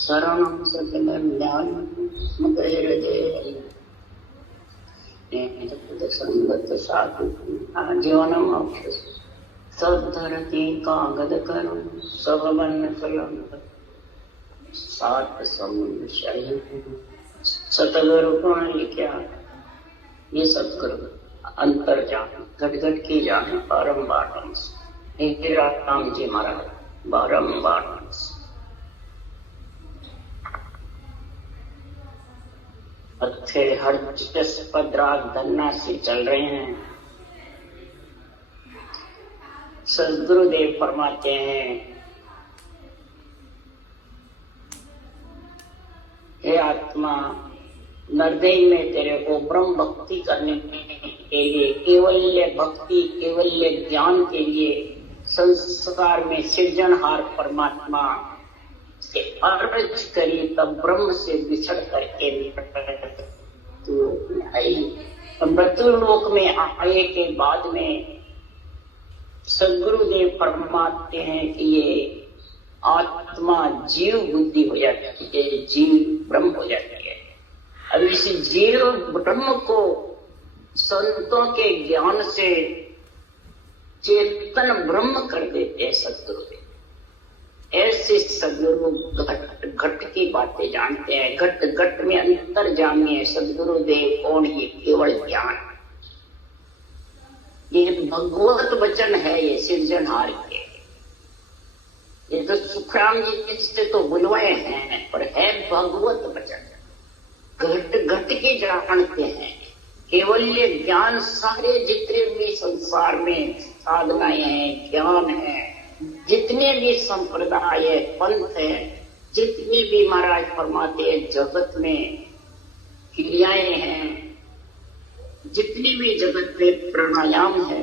शरणं सत्यं ज्ञानं संगत साधु जीवनम सद्धरती कागद करो सब मन स्वयं सात समुद्र सतगुरु कौन लिखा ये सतगुरु अंतर जान घट घट की जान बारम्बार राम जी महाराज बारम्बार अच्छे हर चिस पदराग धन्ना से चल रहे हैं। सदगुरुदेव फरमाते हैं, हे आत्मा, नरदेह में तेरे को ब्रह्म भक्ति करने के लिए, केवल्य भक्ति केवल्य ज्ञान के लिए संसार में सृजनहार परमात्मा से अर्ज करी, तब ब्रह्म से बिछड़ करके तू आई। मृत्यु लोक में आए के बाद में सदगुरुदेव फरमाते हैं कि ये आत्मा जीव बुद्धि हो जाती है, जीव ब्रह्म हो जाती है। अब इस जीव ब्रह्म को संतों के ज्ञान से चेतन ब्रह्म कर देते हैं सदगुरुदेव। ऐसे सदगुरु घट घट की बातें जानते हैं, घट घट में अंतर जानिए। सदगुरुदेव कौन? ये केवल ज्ञान, ये भगवत वचन है, ये सृजनहार के। ये तो सुखराम जी से तो बुलवाए हैं, पर है भगवत वचन। घट घट के जानते हैं, केवल्य ज्ञान। सारे जितने भी संसार में साधनाएं हैं, ज्ञान है, जितने भी संप्रदाय है, पंथ है, जितने भी महाराज फरमाते हैं जगत में क्रियाएं हैं, जितने भी जगत में प्राणायाम है,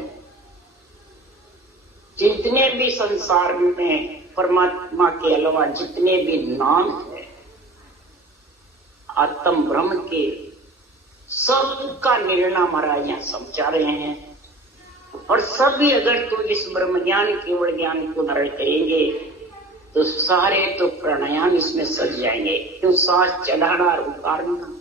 जितने भी संसार में परमात्मा के अलावा जितने भी नाम है आत्म ब्रह्म के, सबका निर्णय महाराज यहाँ समझा रहे हैं। और सभी अगर तो इस ब्रह्म ज्ञान केवल ज्ञान को धारण करेंगे तो सारे तो प्राणायाम इसमें सज जाएंगे। क्यों? सांस चढ़ाना और उतारना,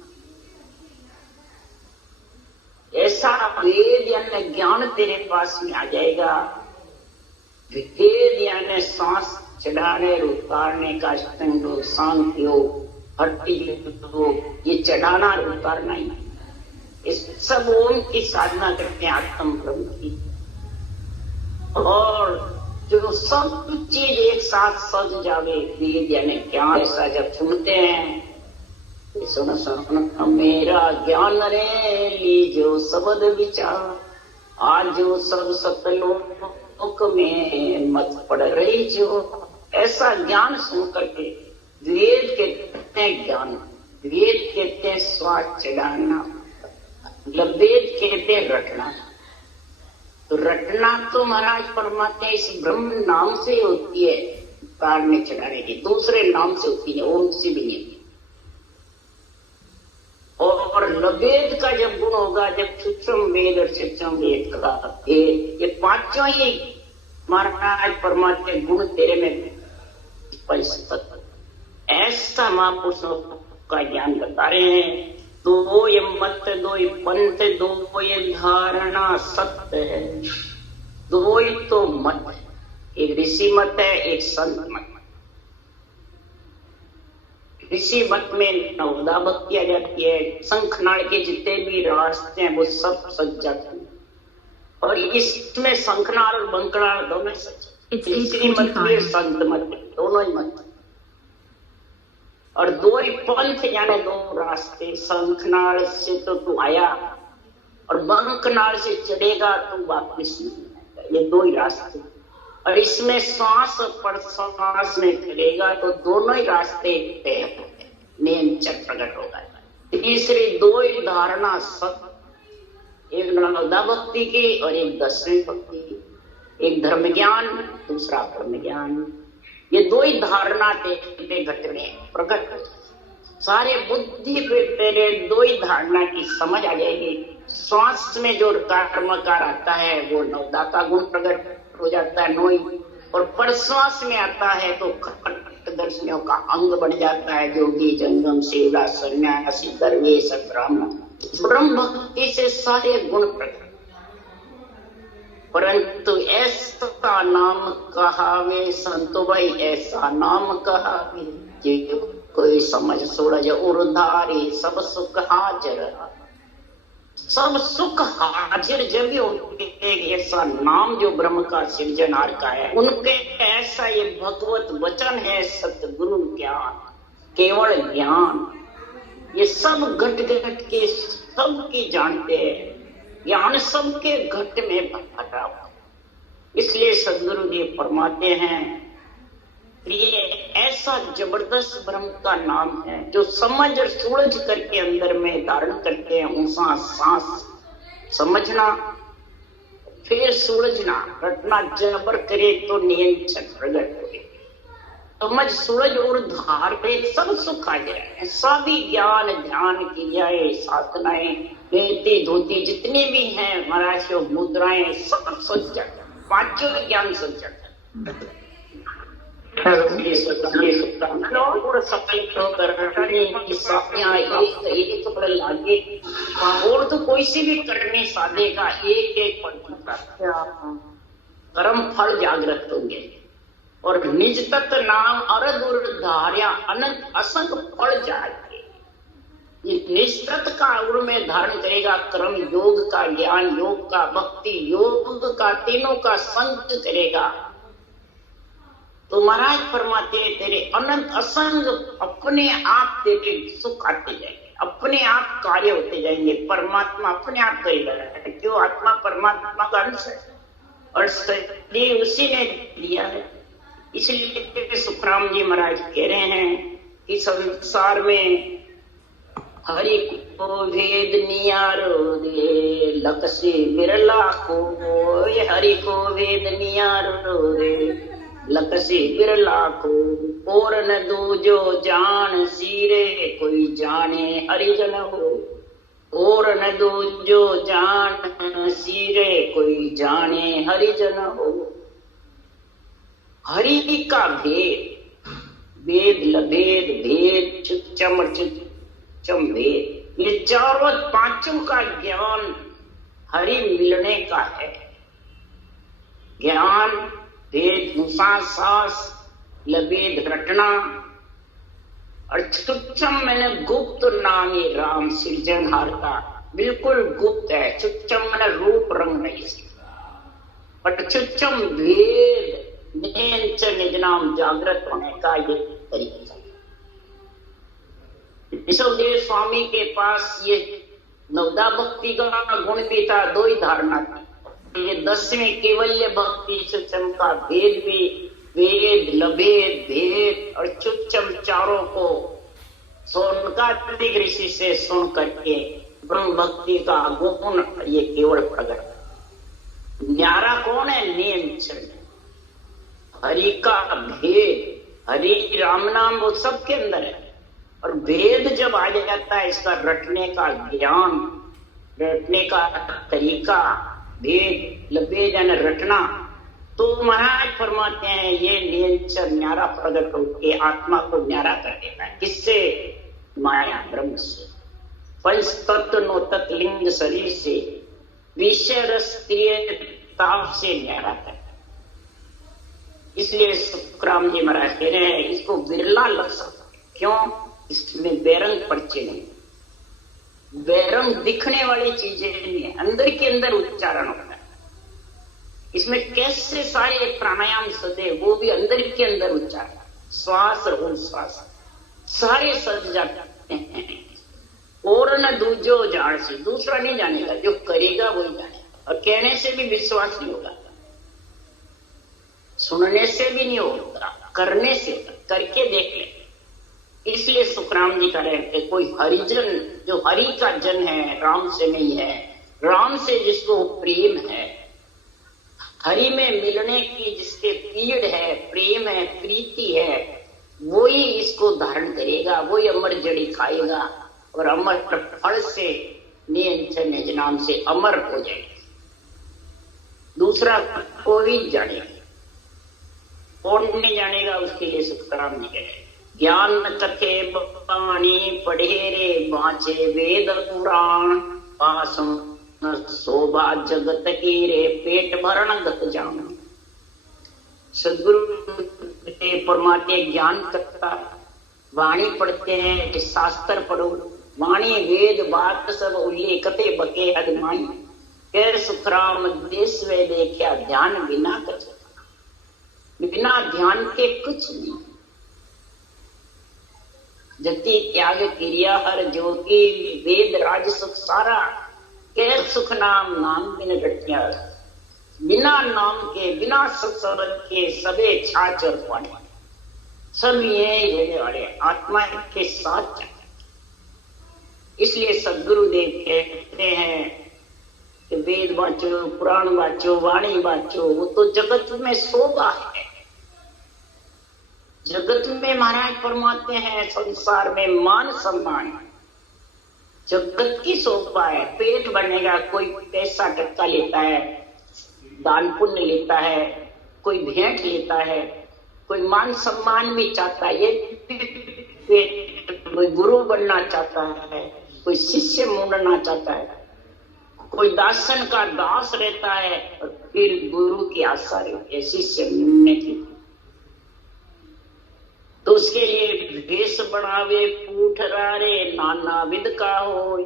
ऐसा वेद यानी ज्ञान तेरे पास में आ जाएगा। वेद यानी सांस चढ़ाने और उतारने का अष्टांग योग, सांख्य योग, हट्टी योग, ये चढ़ाना और उतारना ही। इस सब ओम की साधना करते हैं आत्म ब्रह्म की। और जो सब चीज एक साथ सज जावे, वेद यानी ज्ञान, ऐसा जब सुनते हैं, सुन सुन मेरा ज्ञान रे लीजो शब्द विचार, आज जो सब सतलोक में मत पड़ रही जो। ऐसा ज्ञान सुन करके वेद कहते हैं ज्ञान, वेद कहते हैं स्वाद चढ़ाना, वेद कहते हैं रटना। तो रटना तो महाराज फरमाते हैं इस ब्रह्म नाम से होती है, कार में चढ़ाने की दूसरे नाम से होती है, ओम से भी नहीं। और लवेद का जब गुण होगा, जब सूक्ष्म वेद और सूक्ष्म वेद का भेद, ये पांचों ही महाराज परमात्मा गुण तेरे में परिस्थित। ऐसा महापुरुषों का ज्ञान बता रहे हैं। दो ये मत, दो ये पंथ, दो ये धारणा सत्य है। दो ही तो मत है, एक ऋषि मत है, एक संत मत। ऋषि मत में नवदा भक्ति आ जाती है, शंखनाद के जितने भी रास्ते हैं वो सब सज जाते हैं। और इसमें शंखनाद और बंकनाद दोनों सच, ऋषि मत में संत मत, दोनों ही मत। और दो ही पंथ यानी दो रास्ते, शंखनाद से तो तू आया और बंकनाद से चढ़ेगा तो वापिस नहीं आएगा, ये दो ही रास्ते। और इसमें श्वास पर श्वास में चलेगा तो दोनों ही रास्ते तय होंगे, नियम चक्र प्रकट होगा। तीसरी दो ही धारणा सब, एक नवदा भक्ति की और एक दसवीं भक्ति की, एक धर्म ज्ञान दूसरा ब्रह्म ज्ञान। ये दो ही धारणा तेरे घट में प्रकट हो। सारे बुद्धि पे तेरे दो ही धारणा की समझ आ जाएगी। श्वास में जो कर्मकार आता है वो नवदा का गुण प्रकट हो जाता है, नोई। और परश्वास में आता है तो खट्टदर्शियों का अंग बढ़ जाता है। योगी, जंगम, सेवला, सन्यासी, दरवेश, ब्राह्मण, ब्रह्म भक्ति से सारे गुण प्रकट। परंतु ऐसा नाम कहावे संतो भाई, ऐसा नाम कहावे जे कोई समझ सूरज उर्धारी, सब सुख हाजिर। सब सुख हाजिर जब उनके ऐसा नाम जो ब्रह्म का सृजनहार का है, उनके ऐसा ये भगवत वचन है, सतगुरु ज्ञान, केवल ज्ञान। ये सब घट घट के सबकी जानते हैं, ज्ञान सबके घट में भरा हुआ। इसलिए सदगुरु जी फरमाते हैं ये ऐसा जबरदस्त ब्रह्म का नाम है जो समझ और सूरज करके अंदर में धारण करते हैं। ऊंसा सांस समझना, फिर सूरजना, रटना जबर करे तो नियंत्रण प्रगट हो। समझ सूरज और धार पे सब सुख आ जाए। सभी ज्ञान ध्यान की जाए, साधनाएं, वेदी धोती जितनी भी हैं, महाराज मुद्राएं, सब सोच जाए। पांचों ज्ञान सोच जाए। और तो कोई सी भी करने साधेगा, एक एक कर्म फल जागृत होंगे और निज तत् नाम अरद धार्या अनंत असंग फल जाएंगे। निज तत् का उर में धारण करेगा, कर्म योग का, ज्ञान योग का, भक्ति योग का, तीनों का संग करेगा तो महाराज फरमाते हैं तेरे अनंत असंग अपने आप तेरे सुख आते जाएंगे, अपने आप कार्य होते जाएंगे। परमात्मा अपने आप करेगा। क्यों? आत्मा परमात्मा का अंश है और शरीर उसी ने दिया है। इसलिए सुखराम जी महाराज कह रहे हैं कि संसार में हरि को भेद नियारो दे, लक्ष्य बिरला को, हरि को भेद नियारो दे, लक्ष्य बिरला को, और न दूजो जान सीरे, कोई जाने हरिजन हो। और न दूजो जान सीरे, कोई जाने हरिजन हो। हरि का भेद, वेद लभेद, भेद चुच्चम चुच्चम भेद, ये चारों पांचों का ज्ञान हरि मिलने का है। ज्ञान, वेद, सांस, लभेद रटना, और चुच्चम मैंने गुप्त नाम है राम सृजनहार का, बिल्कुल गुप्त है। चुच्चम मैंने रूप रंग नहीं, बट चुच्चम भेद निज नाम जागृत होने का ये तरीका। ऋषभदेव स्वामी के पास ये नवदा भक्ति का गुण भी था, दो ही धारणा थी। ये 10वीं केवल्य भक्ति चुच्चम का भेद भी, वेद लभेद भेद और चुच्चम चारों को सोनकात्मिक ऋषि से सुन करके ब्रह्म भक्ति का गुण ये केवल प्रकट। न्यारा कौन है? नियंत्रण, हरि का भेद, हरि राम नाम वो सबके अंदर है। और भेद जब आ जाता है, इसका रटने का ज्ञान, रटने का तरीका, भेद लभेद यानी रटना, तो महाराज फरमाते हैं ये नियंत्रण न्यारा प्रकट होकर आत्मा को न्यारा कर देता है। किससे? माया ब्रह्म से, पंच तत्व नो तत्लिंग शरीर से, विषय रस ताप से न्यारा कर। इसलिए सुखराम जी महाराज कह रहे हैं इसको बिरला लफ्ज। क्यों? इसमें बेरंग पर्चे नहीं, बेरंग दिखने वाली चीजें नहीं है, अंदर के अंदर उच्चारण होता है। इसमें कैसे सारे प्राणायाम सदे, वो भी अंदर के अंदर उच्चारण, श्वास और उच्छ्वास सारे सज जाते हैं। और न दूजो जान से, दूसरा नहीं जानेगा, जो करेगा वही जानेगा। और कहने से भी विश्वास नहीं होगा, सुनने से भी नहीं होगा, करने से होगा, करके देख ले। इसलिए सुखराम जी कह रहे हैं कोई हरिजन जो हरि का जन है, राम से नहीं है, राम से जिसको प्रेम है, हरि में मिलने की जिसके पीड़ है, प्रेम है, प्रीति है, वही इसको धारण करेगा, वही अमर जड़ी खाएगा और अमर फल से नियंत्रण निज नाम से अमर हो जाएगा। दूसरा कोई जानेगा। कौन नहीं जानेगा, उसके लिए सुखराम जी कहे ज्ञान कथे बाणी पढ़े रे बाँचे वेद पुराण पासुन शोभा जगत की रे पेट भरण गत जान। सदगुरु परमात्मा ज्ञान करता, वाणी पढ़ते हैं, शास्त्र पढ़ो, वाणी वेद बात सब उल्लेखते बके अदमाई कह सुखराम देश वे देखा ध्यान बिना कछ, बिना ध्यान के कुछ नहीं। जति त्याग क्रिया हर जोगी वेद राज सुख सारा कह सुख नाम नाम बिन रटिया। बिना नाम के बिना सत्संग के सबे छाछ और पानी सब ये रहने वाले आत्मा के साथ। इसलिए सदगुरुदेव कहते हैं कि वेद बाँचो, पुराण बाँचो, वाणी बाँचो, वो तो जगत में शोभा है। जगत में महाराज फरमाते हैं संसार में मान सम्मान जगत की शोभा है। पेट भरनेगा, कोई पैसा टक्का लेता है, दान पुण्य लेता है, कोई भेंट लेता है, कोई मान सम्मान भी चाहता है, कोई गुरु बनना चाहता है, कोई शिष्य मुड़ना चाहता है, कोई दासन का दास रहता है और फिर गुरु की आशा रहती है शिष्य मुड़ने की। तो उसके लिए भेष बढ़ावे पूठ रारे नाना विध का हो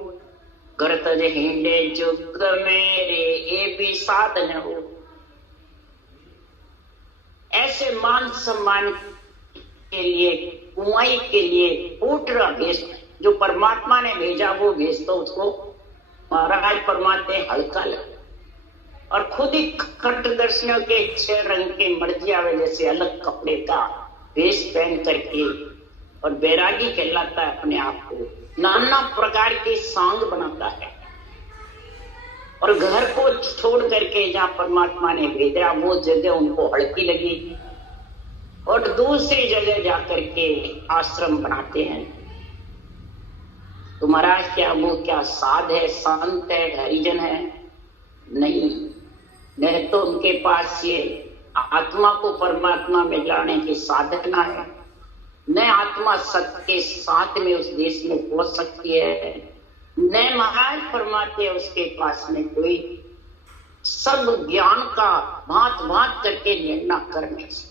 करतज हिंडे जुग मेरे ये भी साधन हो। ऐसे मान सम्मान के लिए, कुमाई के लिए पूठ रहा भेष जो परमात्मा ने भेजा वो भेष तो उसको महाराज परमात्मा हल्का लगे और खुद ही खट दर्शनों के 6 रंग के मर्जी आवे जैसे अलग कपड़े का वेश पहन करके और बैरागी कहलाता है अपने आप को, नाना प्रकार के सांग बनाता है और घर को छोड़ करके जहां परमात्मा ने भेजा वो जगह उनको हल्की लगी और दूसरी जगह जाकर के आश्रम बनाते हैं। तो महाराज क्या वो क्या साध है, संत है, हरिजन है? नहीं तो उनके पास ये आत्मा को परमात्मा में लाने की साधना है। न आत्मा सत्य के साथ में उस देश में पहुंच सकती है, न महाराज परमात्मा उसके पास में कोई सब ज्ञान का भांत भांत करके निर्णय करने से।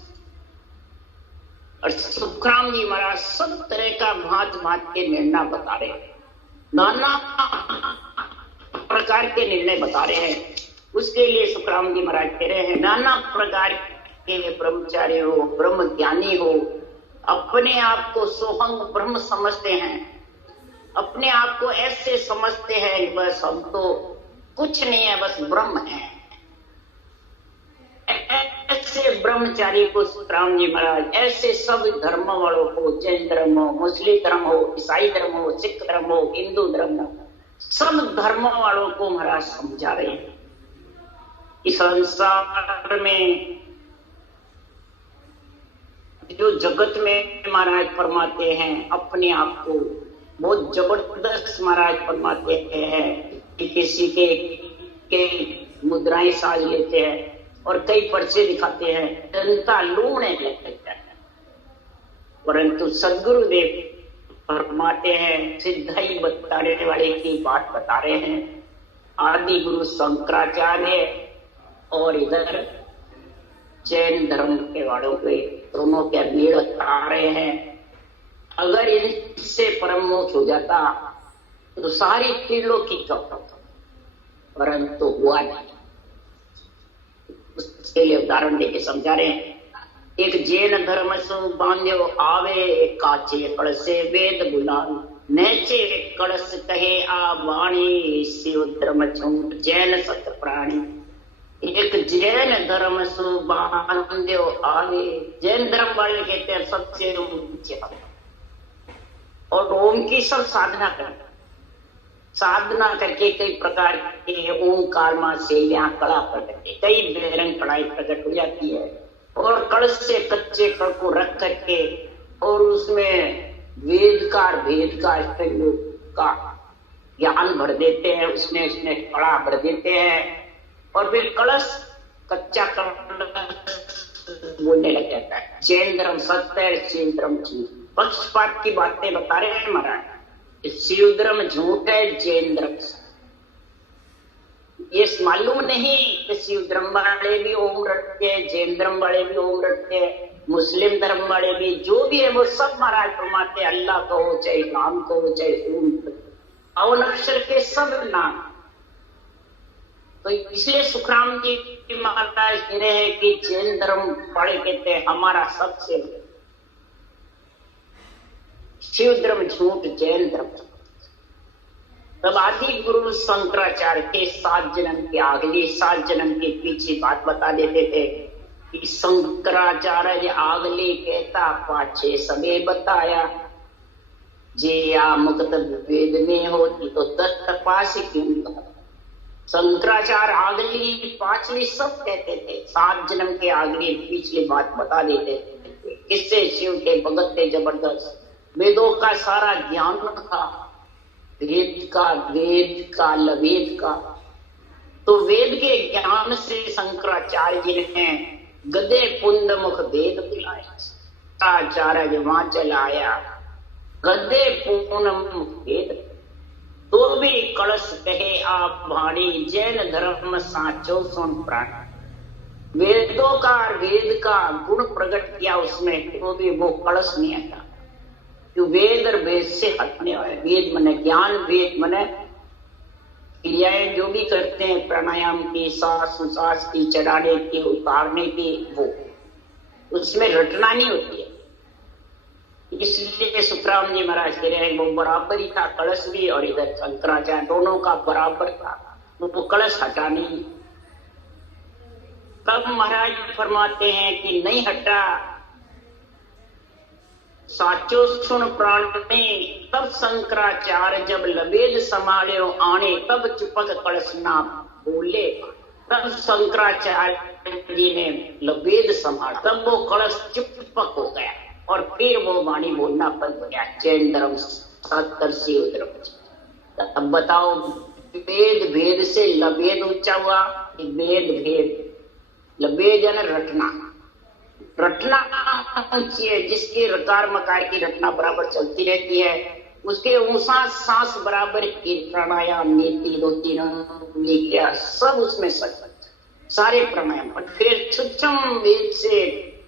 और सुखराम जी महाराज सब तरह का भांत भांत के निर्णय बता रहे हैं, नाना प्रकार के निर्णय बता रहे हैं। उसके लिए सुखराम जी महाराज कह रहे हैं नाना प्रकार के ब्रह्मचारी हो, ब्रह्म ज्ञानी हो, अपने आप को सोहंग ब्रह्म समझते हैं, अपने आप को ऐसे समझते हैं बस हम तो कुछ नहीं है, बस ब्रह्म है। ऐसे ब्रह्मचारी को सुखराम जी महाराज ऐसे सब धर्म वालों को, जैन धर्म हो, मुस्लिम धर्म हो, ईसाई धर्म हो, सिख धर्म हो, हिंदू धर्म हो, सब धर्म वालों को महाराज समझा रहे हैं। इस संसार में जो जगत में महाराज फरमाते हैं अपने आप को बहुत जबरदस्त महाराज फरमाते हैं कि किसी के मुद्राएं साज लेते हैं और कई पर्चे दिखाते हैं, जनता लूटने लगते हैं। परंतु सदगुरुदेव फरमाते हैं, सिद्धाई बताने वाले की बात बता रहे हैं। आदि गुरु शंकराचार्य और इधर जैन धर्म के वालों के दोनों के मेल बता रहे हैं। अगर इनसे परम मोक्ष हो जाता तो सारी त्रिलोकी कब, परंतु हुआ नहीं। उसके लिए उदाहरण देके समझा रहे हैं। एक जैन धर्म सु बांध्यो आवे काचे कड़से वेद बुलान नैचे कड़स कहे आ वाणी शिव धर्म झूठ जैन सत प्राणी। एक जैन धर्म सु बांध्यो आवे, जैन धर्म वाले कहते हैं सबसे ऊंचे और ओम की सब साधना करते, साधना करके कई प्रकार के ओंकार मां से यहाँ कला प्रकट, कई बेरंग कड़ाई प्रकट हो जाती है और कड़ से कच्चे कड़ को रख करके और उसमें वेदकार भेदकार का ज्ञान भर देते हैं, उसमें कड़ा भर देते हैं और फिर कलश कच्चा कलश बोलने लग जाता है। जैन धर्म सत्य है, शिव धर्म झूठ। पक्षपात की बातें बता रहे हैं महाराज। शिव धर्म झूठ है, जैन धर्म। ये मालूम नहीं कि शिव धर्म वाले भी ओम रटते हैं, जैन धर्म वाले भी ओम रटते हैं, मुस्लिम धर्म वाले भी, जो भी है वो सब महाराज फरमाते हैं अल्लाह कहो चाहे राम कहो चाहे ओम, अवन अक्षर के सब नाम। तो इसलिए सुखराम जी महाराज कह रहे हैं कि जैन धर्म पढ़े कहते हैं हमारा सबसे, शिव धर्म झूठ, जैन धर्म। तब आदि गुरु शंकराचार्य के 7 जन्म के आगले 7 जन्म के पीछे बात बता देते थे कि शंकराचार्य आगले कहता पाछे सबे बताया, जे आ मुक्त वेद में होती तो 10 तपास क्यों। शंकराचार्य आगली पाछली सब कहते थे, 7 जन्म के आगली पिछली बात बता देते थे। किससे? शिव के भगत थे जबरदस्त, वेदों का सारा ज्ञान था, वेद का लवेद का। तो वेद के ज्ञान से शंकराचार्य जी ने गदे पुंड मुख वेद बुलाया, आचार्य वहां चला आया, गदे पुंड मुख वेद। तो भी कलश कहे आप भाणी, जैन धर्म साचो सुन प्राण। वेदों का वेद का गुण प्रकट किया उसमें, तो भी वो कलश नहीं आता। वेद और वेद से हटने वाले, वेद मने ज्ञान, वेद मने क्रियाएं जो भी करते हैं प्राणायाम की, सांस उसास की, चढ़ाने की, उतारने की, वो उसमें रटना नहीं होती है। इसलिए सुखराम जी महाराज कह रहे हैं वो बराबर ही था, कलश भी और इधर शंकराचार्य, दोनों का बराबर था, वो कलश हटा नहीं। तब महाराज फरमाते हैं कि नहीं हटा, साचो सुन प्राण में। तब शंकराचार्य जब लवेद संभाले आने, तब चुपक कलश ना बोले। तब शंकराचार्य जी ने लवेद संभाला, तब वो कलश चुपक हो गया और फिर वो वाणी बोलना बंद हो गया। जैन धर्म सत्तर शिव धर्म। अब बताओ, वेद भेद से लवेद ऊंचा हुआ, वेद भेद, लवेद यानी रटना, रटना चाहिए। जिसकी रकार मकार की रटना बराबर चलती रहती है, उसके ऊंसा सांस बराबर की प्राणायाम, नीति, रोटी, क्रिया सब उसमें सारे प्राणायाम। और फिर सूक्ष्म वेद से,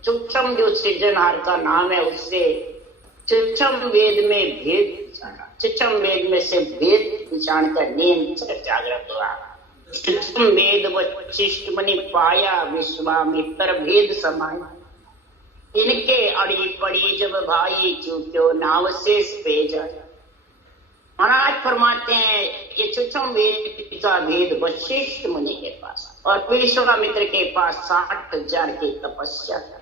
सूक्ष्म जो सृजनहार का नाम है, उससे सूक्ष्म वेद में भेद, सूक्ष्म वेद में से भेद विचार का नियम जागृत हुआ। सूक्ष्म वेद वशिष्ठ मुनि पाया, विश्वामित्र भेद समाया। इनके अड़ी पड़ी जब भाई, चूक्यो नाव शेष पे जाए। महाराज फरमाते हैं ये सूक्ष्म वेद का भेद वशिष्ठ मुनि के पास और विश्वामित्र के पास 60,000 की तपस्या था।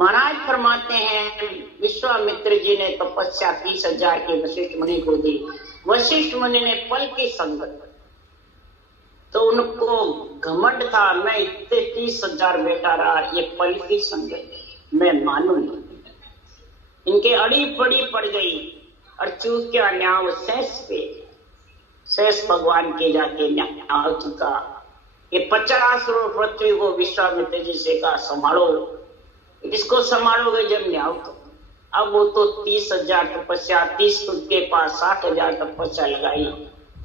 महाराज फरमाते हैं विश्वामित्र जी ने तपस्या 30,000 की वशिष्ठ मुनि को दी। वशिष्ठ मुनि ने पल की संगत, तो उनको घमंड था, मैं इतने 30,000 बेटा रहा, ये पल की संगत मैं मानू नहीं। इनके अड़ी पड़ी पड़ गई और चूक्या न्याव शेष पे, शेष भगवान के जाके न्याव चुका। ये 50 पृथ्वी को विश्वामित्र जी से कहा संभालो, इसको संभालोगे जब न्याव को। अब वो तो 30,000 तपस्या, 30 के पास 60,000 तपस्या लगाई,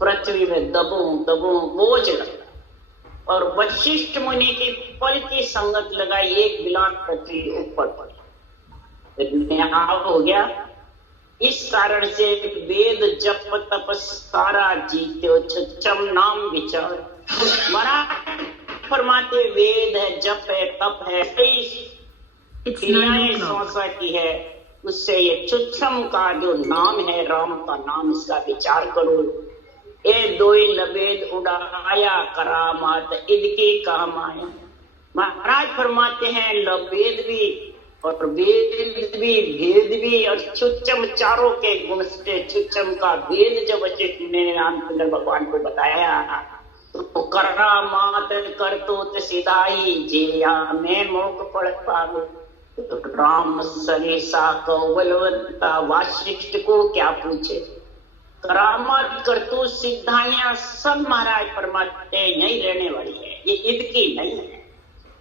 पृथ्वी में दबो दबो बोझ लगा। और वशिष्ठ मुनि की पल की संगत लगाई, एक बिलाट पृथ्वी ऊपर पड़ी, न्याव हो गया। इस कारण से वेद जप तप सारा जीत्यो, छम नाम विचार। महाराज फरमाते वेद है, जप है, तप है, क्रियाएं संसा की है, उससे ये चुच्छम का जो नाम है, राम का नाम, इसका विचार करो। ए दोई लबेद उड़ाया करामात इदके काम आए। महाराज फरमाते हैं लबेद भी और वेद भी, भेद भी और चुच्छम, चारों के गुण से चुच्छम का भेद जब वशिष्ठ ने रामचंद्र भगवान को बताया, तो करामात कर तो सीधाई जिया में मोक पड़ पावे। तो राम सरेसा कौवलवंता वाशिष्ठ को क्या पूछे। करामत करतूत सिद्धाइयां सब महाराज फरमाते यही रहने वाली है, ये ईद की नहीं है।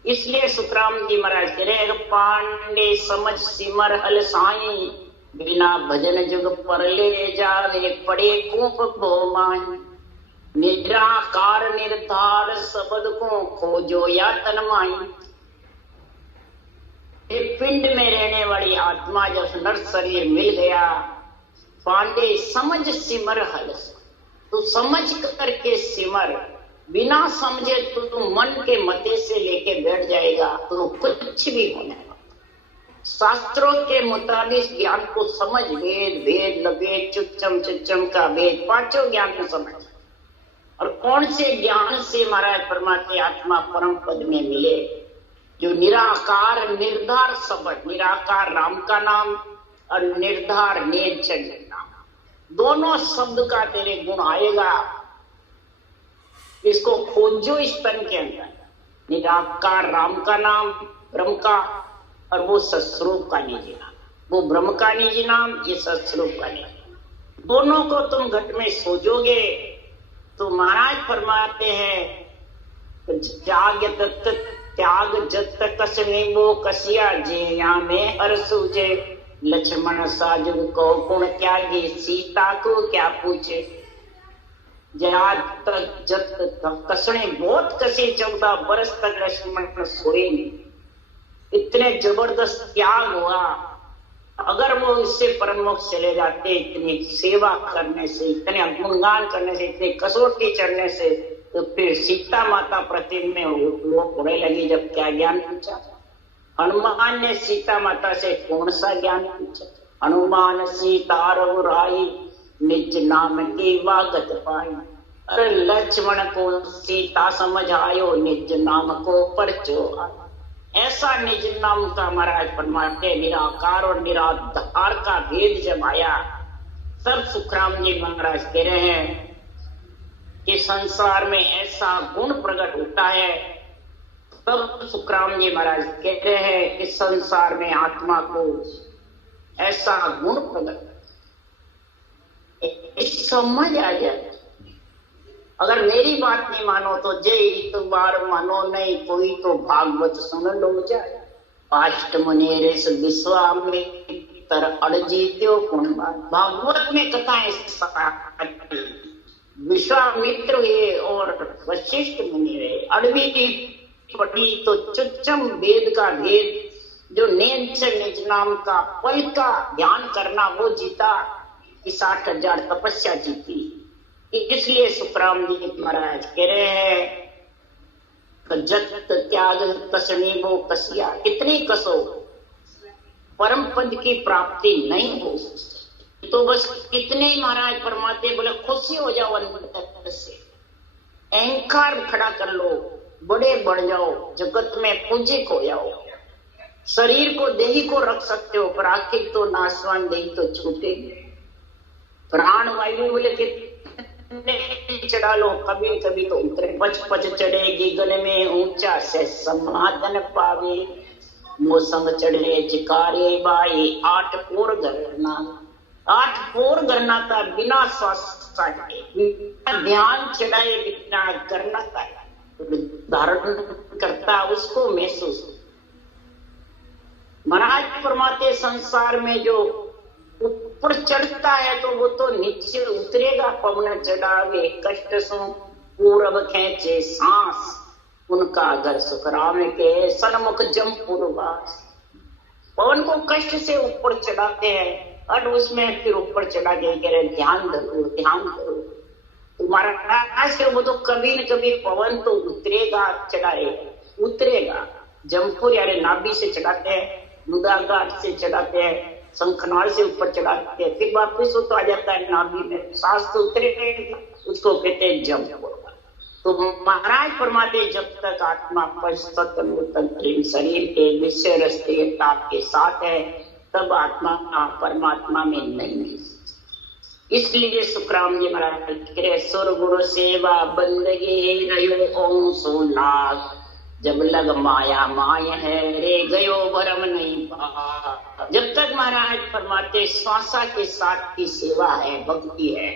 इसलिए सुखराम जी महाराज कह रहे पांडे समझ सिमर हल साई, बिना भजन जुग पर ले जावे पड़े कूप को माई। निराकार निर्धार शब्द को खोजो या तन माई। पिंड में रहने वाली आत्मा जब नर शरीर मिल गया, पांडे समझ सिमर हल, तू समझ करके सिमर, बिना समझे तू मन के मते से लेके बैठ जाएगा तो कुछ भी होने वाला। शास्त्रों के मुताबिक ज्ञान को समझ, वेद भेद लभेद चुच्चम चिच्चम का भेद, पांचों ज्ञान को समझ। और कौन से ज्ञान से महाराज परमात्मा आत्मा परम पद में मिले? जो निराकार निर्धार शब्द, निराकार राम का नाम और निर्धार निर्चर नाम, दोनों शब्द का तेरे गुण आएगा। इसको खोजो इस तन के अंदर। निराकार राम का नाम ब्रह्म का, और वो सत्स्वरूप का निजी नाम, वो ब्रह्म का निजी नाम, ये सत्स्वरूप का निजी नाम। दोनों को तुम घट में सोजोगे तो महाराज फरमाते हैं त्याग जत कसने वो कसिया जे या में हर सूझे। लक्ष्मण साजुग को गुण त्यागी, सीता को क्या पूछे। जत कसने बहुत कसे, 14 बरस तक लक्ष्मण सोए नहीं। इतने जबरदस्त त्याग हुआ। अगर वो इससे परम मोक्ष चले जाते, इतनी सेवा करने से, इतने गुणगान करने से, इतने कसौटी चढ़ने से, तो फिर सीता माता प्रतिम में वो उड़े लगी जब क्या ज्ञान पूछा। हनुमान ने सीता माता से कौन सा ज्ञान पूछा? हनुमान सीता रघुराई, निज नाम की वागत पाई। अरे लक्ष्मण को सीता समझ आयो, निज नाम को परचो आयो। ऐसा निज नाम का महाराज परमात्मा निराकार और निराधार का भेद जब आया, सब सुखराम जी महाराज कह रहे हैं कि संसार में ऐसा गुण प्रकट होता है। तब सुखराम जी महाराज कह रहे हैं कि संसार में आत्मा को ऐसा गुण प्रकट समझ आ जाए। अगर मेरी बात नहीं मानो तो जय इतबार मानो, नहीं कोई तो भागवत सुन लो जाए। पाष्ट मुनेरे विश्वामित्र अड़जीत्यो कुण। भागवत में कथाएं विश्वामित्र हुए और वशिष्ठ मुनि हुए। अड़वी पटी तो चुच्चम वेद का भेद, जो निज नाम का पल का ध्यान करना वो जीता, 60,000 तपस्या जीती। इसलिए सुखराम जी महाराज कह रहे हैं जत त्याग कसनी वो कसिया, कितनी कसो परम पद की प्राप्ति नहीं हो। तो बस कितने ही महाराज परमात्मा बोले खुशी हो जाओ अंदर से, अहंकार खड़ा कर लो, बड़े बढ़ जाओ, जगत में पूजिक हो जाओ। शरीर को देही को रख सकते हो, पर आखिर तो नाशवान देही तो छूटेगी। प्राण वायु बोले कि चढ़ा लो, कभी कभी तो उतरे। पच पच चढ़ेगी गले में ऊंचा से समाधन पावे, मोसंग चढ़े चिकारे बाई 8 पोर गरना। 8 पोर गरना था बिना श्वास के, ध्यान चढ़ाए बिना करना था, धारण करता उसको महसूस। महाराज फरमाते संसार में जो ऊपर चढ़ता है तो वो तो नीचे उतरेगा। पवन चढ़ावे कष्ट सो पूरब खेचे सांस, उनका घर सुखराम के सन्मुख जमपुर वास। पवन को कष्ट से ऊपर चढ़ाते हैं और उसमें फिर ऊपर चढ़ा के कह रहे ध्यान धरो ध्यान करो। तुम्हारा आज वो तो कभी न कभी पवन तो उतरेगा, चढ़ाएगा, उतरेगा। जमपुर यानी नाभि से चढ़ाते हैं, मुदाघाट से चढ़ाते हैं, शंखनाल से ऊपर चढ़ाते हैं, फिर वापिस वो तो आ जाता है नाभि में, सांस तो उतरेगा, उसको कहते हैं जमपुर। तो महाराज फरमाते जब तक आत्मा प्रेम शरीर के विषय रस्ते ताप के साथ है, तब आत्मा परमात्मा में नहीं है। इसलिए सुखराम जी महाराज कह सुर गुरु सेवा बंदगी रयो ओम सोनाथ, जब लग माया माय है रे गयो भरम नहीं पा। जब तक महाराज फरमाते श्वासा के साथ की सेवा है, भक्ति है,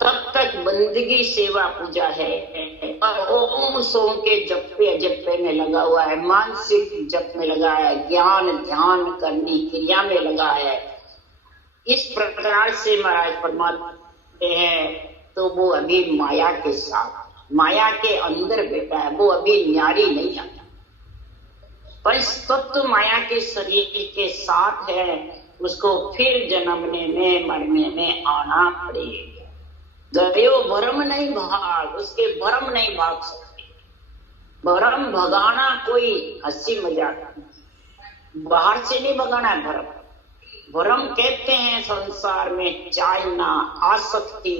तब तक बंदगी सेवा पूजा है, और ओम सोम के जपे में लगा हुआ है, मानसिक जप में लगा है, ज्ञान ध्यान करनी क्रिया में लगा है। इस प्रकार से महाराज फरमाते हैं तो वो अभी माया के साथ, माया के अंदर बैठा है, वो अभी न्यारी नहीं आता। पंचतत्व माया के शरीर के साथ है, उसको फिर जन्मने में मरने में आना पड़ेगा। गयो भरम नहीं भाग, उसके भरम नहीं भाग सकते। भरम भगाना कोई हंसी मजाक, बाहर से नहीं भगाना है भरम। भरम कहते हैं संसार में चाहना, आसक्ति,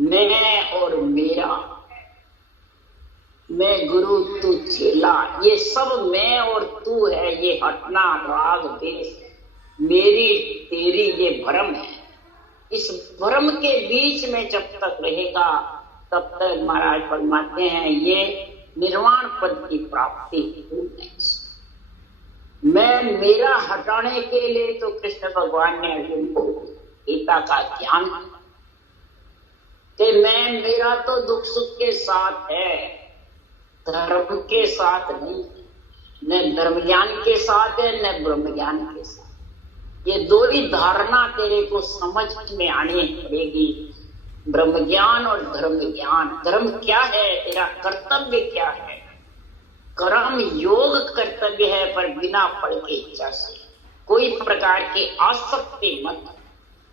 मैं और मेरा, मैं गुरु तू चेला, ये सब मैं और तू है, ये हटना राग देश, मेरी तेरी, ये भ्रम है। इस भ्रम के बीच में जब तक रहेगा तब तक महाराज फरमाते हैं ये निर्वाण पद की प्राप्ति हो नहीं। मैं मेरा हटाने के लिए तो कृष्ण भगवान ने अर्जुन को गीता का ज्ञान कि मैं मेरा तो दुख सुख के साथ है, धर्म के साथ नहीं, न धर्म ज्ञान के साथ है न ब्रह्म ज्ञान के साथ। ये दो ही धारणा तेरे को समझ में आनी पड़ेगी, ब्रह्म ज्ञान और धर्म ज्ञान। धर्म क्या है, तेरा कर्तव्य क्या है। कर्म योग कर्तव्य है, पर बिना फल के इच्छा से, कोई प्रकार की आसक्ति मत,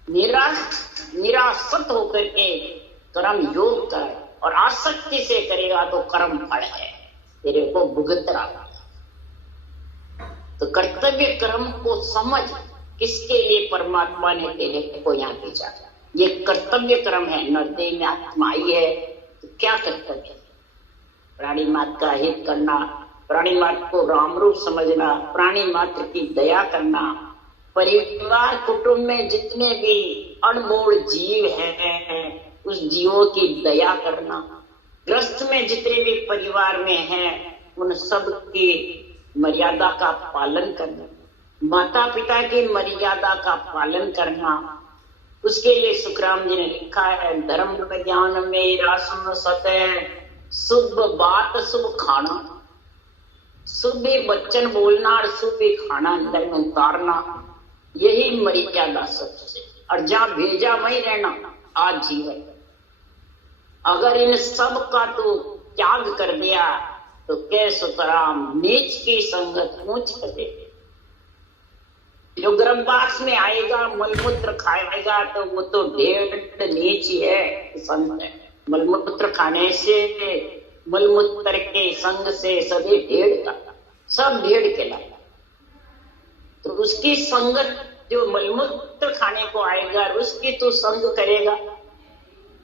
निरासक्त होकर के कर्म योग कर, और आसक्ति से करेगा तो कर्म फल है, तेरे को भुगत रहा। तो कर्तव्य कर्म को समझ, किसके लिए परमात्मा ने तेरे को यहाँ भेजा। ये कर्तव्य कर्म है, नरदेह में आत्मा आई है तो क्या कर्तव्य है। प्राणी मात्र का हित करना, प्राणी मात्र को राम रूप समझना, प्राणी मात्र की दया करना, परिवार कुटुंब में जितने भी अनमोल जीव हैं उस जीवों की दया करना, ग्रस्त में जितने भी परिवार में हैं उन सब की मर्यादा का पालन करना, माता पिता की मर्यादा का पालन करना। उसके लिए सुखराम जी ने लिखा है, धर्म ज्ञान मेरा सुन सतह, शुभ बात शुभ खाना, शुभ वचन बोलना और शुभ खाना अंदर में उतारना, यही मर्यादा सबसे। और जहां भेजा वहीं रहना आज जीवन। अगर इन सब का तो त्याग कर दिया तो कह सुखराम नीच की संगत ऊंच कर दे। जो गर्भवास में आएगा मलमूत्र खाएगा तो वो तो ढेड़ नीच ही है, संत है। मलमूत्र खाने से, मलमूत्र के संग से सभी ढेड़ का, सब ढेड़ के लाएगा। तो उसकी संगत, जो मलमूत्र खाने को आएगा उसकी तू संग करेगा,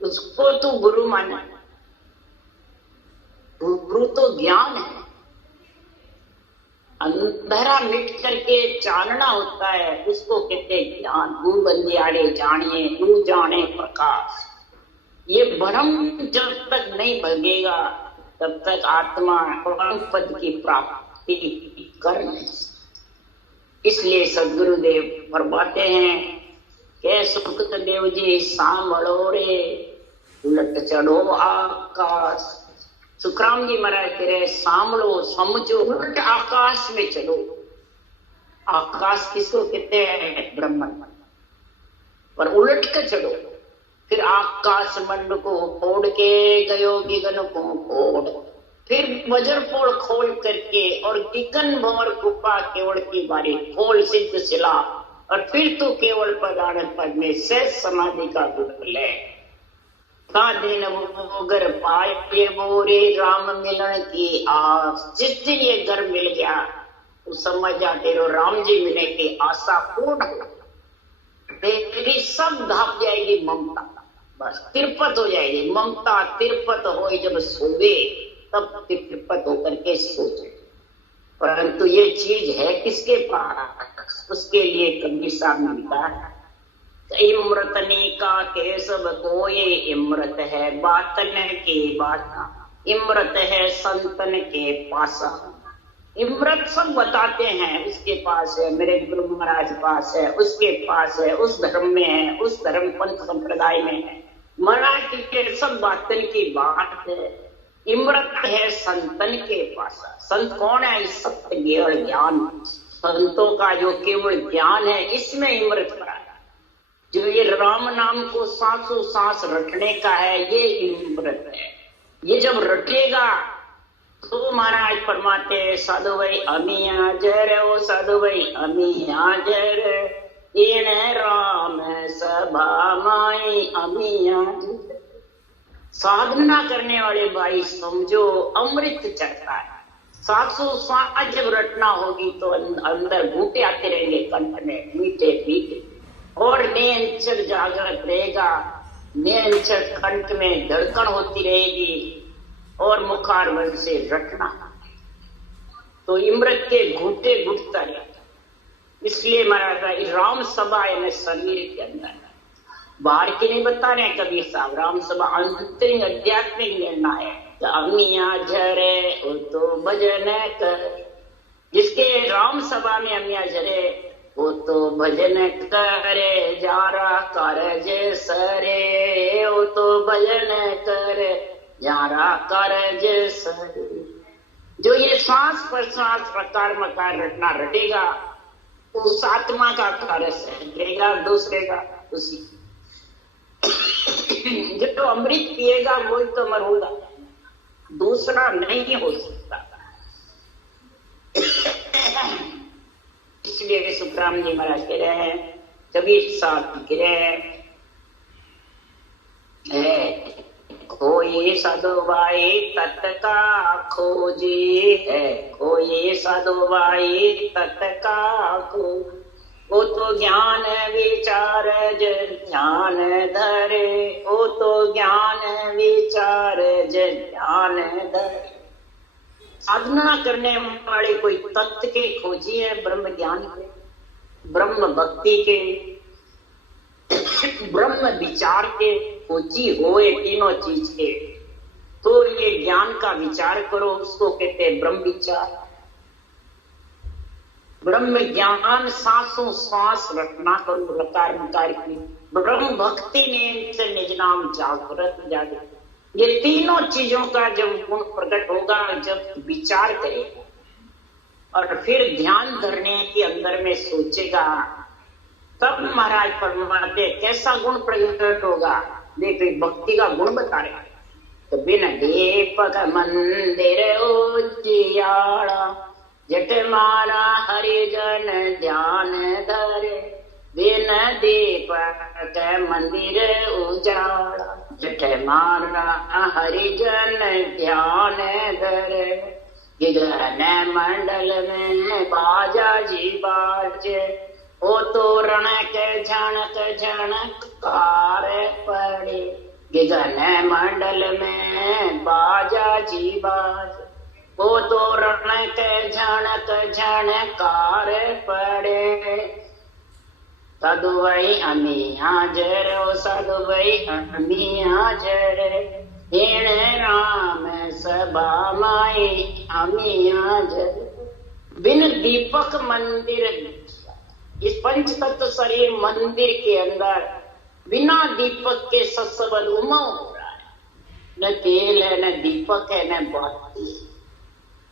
उसको तू गुरु माने। गुरु तो ज्ञान है, अंधेरा मिट करके चानना होता है, उसको कहते ज्ञान। तू बंदियारे जानिए, तू जाने प्रकाश। ये भ्रम जब तक नहीं भगेगा तब तक आत्मा परम पद की प्राप्ति कर नहीं सकती। इसलिए सदगुरुदेव फरमाते हैं के सुखदेव जी सांभळो रे उलट चढ़ो आकाश। सुखराम जी महाराज कह रहे सांभळो, समझो, उलट आकाश में चलो। आकाश किसको कहते हैं? ब्रह्म। पर उलट कर चलो। फिर आकाश मंड को फोड़ के गयो गिगन को फोड़, फिर वज्र पोड़ खोल करके और गिगन भंवर गुफा केवल की बारी खोल सिद्ध शिला, और फिर तो केवल पदार्थ पद में सहज समाधि का गुण ले। दिन वो घर पाए बोरे राम मिलन की आस। जिस दिन ये घर मिल गया तो समझ जा तेरो राम जी मिलने की आशा पूर्ण हो। तेरी सब धाप जाएगी ममता, बस तिरपत हो जाएगी ममता। तिरपत हो जब सोवे तब तिरपत होकर के सोचे। परंतु ये चीज है किसके पास? उसके लिए कबीर साहब ने लिखा इमृतनी का केशव कोये, इमृत है बातन के बाता, इमृत है संतन के पासा। इमृत सब बताते हैं, उसके पास है, मेरे गुरु महाराज पास है, उसके पास है, उस धर्म में है, उस धर्म पंथ संप्रदाय में है। महाराज के सब बातन की बात है। इमृत है संतन के पास। संत कौन है? इस सत्य केवल ज्ञान, संतों का जो केवल ज्ञान है, इसमें इमृत पड़ा। जो ये राम नाम को सांसों सांस रटने का है, ये इमृत है। ये जब रटेगा तो महाराज फरमाते साधु भाई अमी हाजर, ओ साधु भाई अमी हाजर, इन राम सभा माई अमी हाजर। साधना करने वाले भाई समझो अमृत चढ़ता है। 700 जब रटना होगी तो अंदर घूटे आते रहेंगे कंठ में, मीठे मीठे, और निरंतर जागृत रहेगा, निरंतर कंठ में धड़कन होती रहेगी और मुखारवल से रटना। तो इमृत के घूटे घुटता रहता। इसलिए महाराज राम सभा है शरीर के अंदर, बाहर के नहीं बता रहे कबीर साहब। राम सभा आंतरिक आध्यात्मिक निर्णय है। अमिया झरे तो भजन कर, जिसके राम सभा में अमिया झरे वो तो भजन करे, जारा कारज सरे, वो तो भजन करे, जारा कारज सरे। जो ये श्वास प्रश्वास प्रकार मकार रटना रटेगा, उस आत्मा का कार्य रहेगा, दूसरे का उसी। जब तो अमृत पिएगा वही तो अमर होगा, दूसरा नहीं हो सकता। इसलिए सुखराम जी महाराज कह रहे हैं, कबीर साहब कह रहे हैं, कोई साधु भाई तत् का खोजी है, कोई साधु भाई तत् का खोज, वो तो ज्ञान विचार ज्ञान धरे, वो तो ज्ञान विचार ज्ञान धरे। साधना करने वाले कोई तत्व के खोजी है, ब्रह्म ज्ञान के, ब्रह्म भक्ति के, ब्रह्म विचार के खोजी होए, तीनों चीज के, तो ये ज्ञान का विचार करो, उसको कहते हैं ब्रह्म विचार। ब्रह्म ज्ञान सांसों सांस रटना करो, रकार मकार की ब्रह्म भक्ति ने निज नाम जागृत जागे। ये तीनों चीजों का जब गुण प्रकट होगा, जब विचार करेगा और फिर ध्यान धरने के अंदर में सोचेगा, तब महाराज फरमाते कैसा गुण प्रकट होगा। देखो भक्ति का गुण बता रहे, तो बिन दीपक मंदिर उजियारा, जट मारा हरिजन ध्यान धरे, बिन दीपक मंदिर उजाड़ा, जट मारा हरिजन ध्यान धरे। गिगन मंडल में बाजा जी बाजे, ओ तो रणक झणक झणकार पड़े। गिगन मंडल में बाजा जी बाजे, वो तो रणक झणक झणकार पड़े। साधु भाई अमी हाजर, ओ साधु भाई अमी हाजर, हेण राम सभा माई अमी हाजर। बिन दीपक मंदिर, इस पंच तत्व शरीर मंदिर के अंदर बिना दीपक के सत्संग उमाऊ हो रहा है। न तेल है, न दीपक है, न बाती।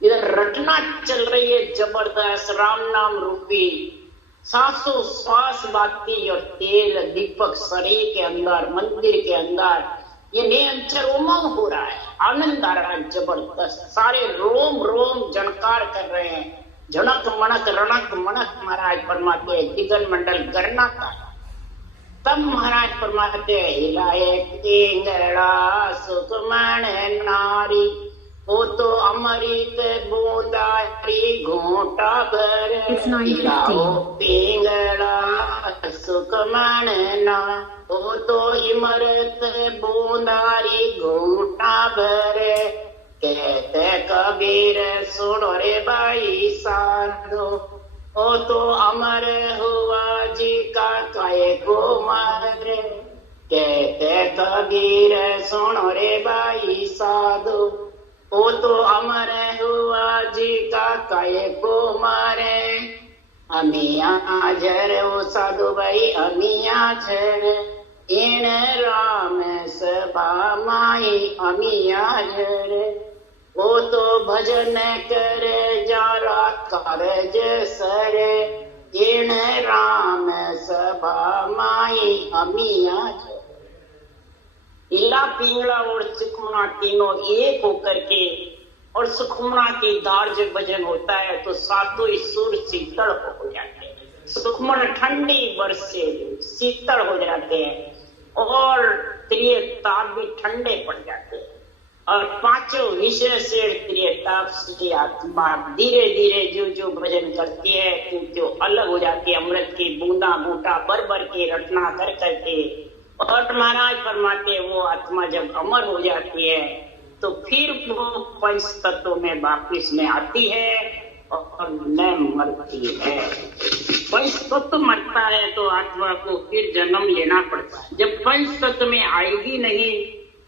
इधर रटना चल रही है जबरदस्त, राम नाम रूपी 700 श्वास बाती और तेल दीपक शरीर के अंदर, मंदिर के अंदर ये निरंतर उमंग हो रहा है, आनंद आ रहा है जबरदस्त। सारे रोम रोम जनकार कर रहे हैं, झनक मणक रणक मणक। महाराज फरमाते हैं दिगन मंडल गरना का। तब महाराज फरमाते हैं हिलाए तिंगड़ा सुखमण नारी, वो तो अमृत बूंदारी घोटा भर। हिलाओ पिंगड़ा सुखमण ना, वो तो इमरत बूंदारी घोटा भर। कहते कबीर सुनो रे भाई साधो, ओ तो अमर हुआ जी का काय को मारे। कहते कबीर सुनो रे भाई साधो, वो तो अमर हुआ जी का काय को मारे अमिया झर वो साधु भाई अमिया झर इन राम सभा माई अमिया झर वो तो भजन कर जारा कारज सर इन राम सभा माई अमिया झर। इला पिंगला और सुखमना तीनों एक होकर के और सुखमना की धार जब भजन होता है तो सातों सुर शीतल हो जाते हैं। सुखमन ठंडी वर्ष से शीतल हो जाते हैं और त्रिय ताप भी ठंडे पड़ जाते हैं और पांचों विषय से त्रिय ताप से आत्मा धीरे धीरे जो जो भजन करती है तो अलग हो जाती है। अमृत की बूंदा बूटा भर भर के रटना कर करके और महाराज फरमाते वो आत्मा जब अमर हो जाती है तो फिर वो पंच तत्वों में वापिस में आती है और न मरती है। पंच तत्व मरता है तो आत्मा को फिर जन्म लेना पड़ता है। जब पंच तत्व में आएगी नहीं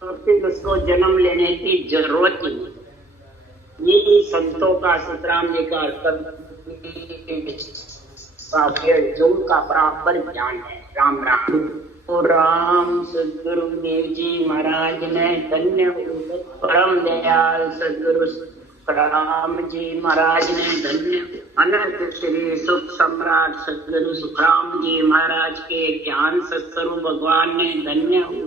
तो फिर उसको जन्म लेने की जरूरत ही नहीं। ये संतों का सतराम जी का जो का बराबर ज्ञान है। राम राम ओ राम सदगुरु देव जी महाराज ने धन्य परम दयाल सदगुरु राम जी महाराज ने धन्य अनंत श्री सुख सम्राट सदगुरु सुखराम जी महाराज के ज्ञान सत्स्वरूप भगवान ने धन्य हो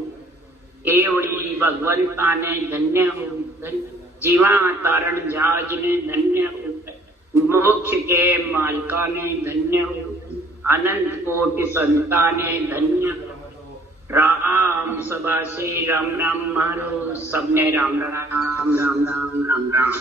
केवड़ी भगवंता ने धन्य हो जीवा तारण जहाज ने धन्य हो मोक्ष के मालका ने धन्य हो अनंत कोटि संता ने धन्य हो। राम सभा से राम राम मारो सबने राम राम राम राम राम राम।